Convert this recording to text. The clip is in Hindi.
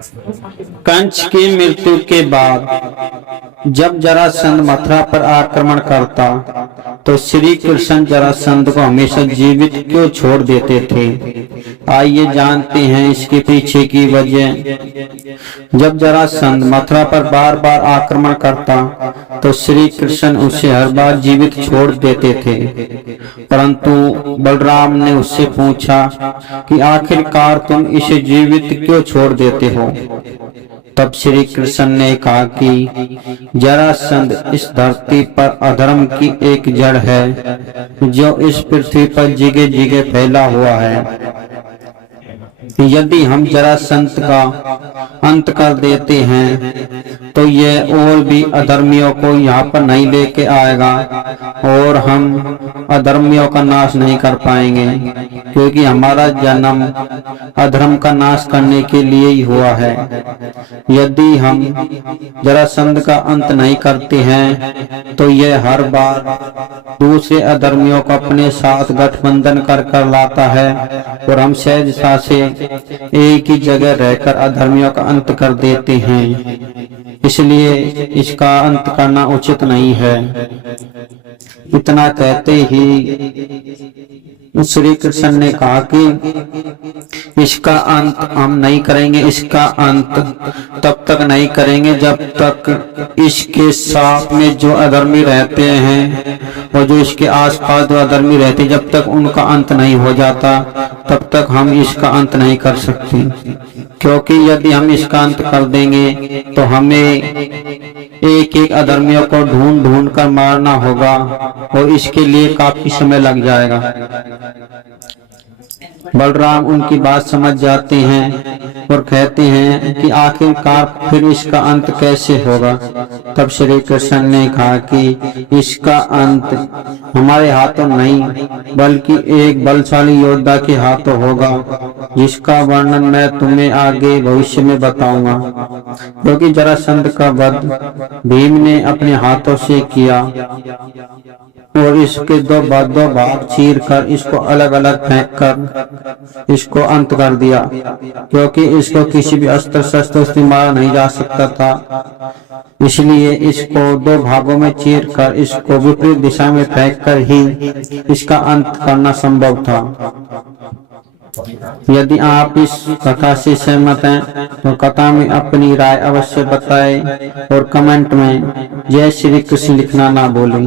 कंस की मृत्यु के बाद जब जरासंध मथुरा पर आक्रमण करता तो श्री कृष्ण जरासंध को हमेशा जीवित क्यों छोड़ देते थे? आइए जानते हैं इसके पीछे की वजह। जब जरासंध मथुरा पर बार बार आक्रमण करता तो श्री कृष्ण उसे हर बार जीवित छोड़ देते थे, परंतु बलराम ने उससे पूछा कि आखिरकार तुम इसे जीवित क्यों छोड़ देते हो? तब श्री कृष्ण ने कहा कि जरासंध इस धरती पर अधर्म की एक जड़ है जो इस पृथ्वी पर जगह जगह फैला हुआ है। यदि हम जरासंध का अंत कर देते हैं तो यह और भी अधर्मियों को यहाँ पर नहीं लेके आएगा और हम अधर्मियों का नाश नहीं कर पाएंगे, क्योंकि हमारा जन्म अधर्म का नाश करने के लिए ही हुआ है। यदि हम जरासंध का अंत नहीं करते हैं तो यह हर बार दूसरे अधर्मियों को अपने साथ गठबंधन कर लाता है और हम सहजता से एक ही जगह रहकर अधर्मियों का अंत कर देते हैं। इसलिए इसका अंत करना उचित नहीं है। इतना कहते ही श्री कृष्ण ने कहा कि इसका अंत हम नहीं करेंगे, इसका अंत तब तक नहीं करेंगे जब तक इसके साथ में जो अधर्मी रहते हैं और जो इसके आसपास जो अधर्मी रहते हैं, जब तक उनका अंत नहीं हो जाता तब तक हम इसका अंत नहीं कर सकते। क्योंकि यदि हम इसका अंत कर देंगे तो हमें एक एक अधर्मियों को ढूंढ ढूंढ कर मारना होगा और इसके लिए काफी समय लग जाएगा। बलराम उनकी बात समझ जाते हैं और कहते हैं कि आखिरकार फिर इसका अंत कैसे होगा? तब श्री कृष्ण ने कहा कि इसका अंत हमारे हाथों नहीं बल्कि एक बलशाली योद्धा के हाथों होगा, जिसका वर्णन मैं तुम्हें आगे भविष्य में बताऊंगा। क्योंकि जरासंध का वध भीम ने अपने हाथों से किया और इसके दो भाग चीर कर इसको अलग अलग फेंक कर इसको अंत कर दिया, क्योंकि इसको किसी भी अस्त्र शस्त्र से मारा नहीं जा सकता था। इसलिए इसको दो भागों में चीर कर इसको विपरीत दिशा में फेंक कर ही इसका अंत करना संभव था। यदि आप इस कथा से सहमत हैं तो कथा में अपनी राय अवश्य बताएं और कमेंट में जय श्री कृष्ण लिखना ना भूलें।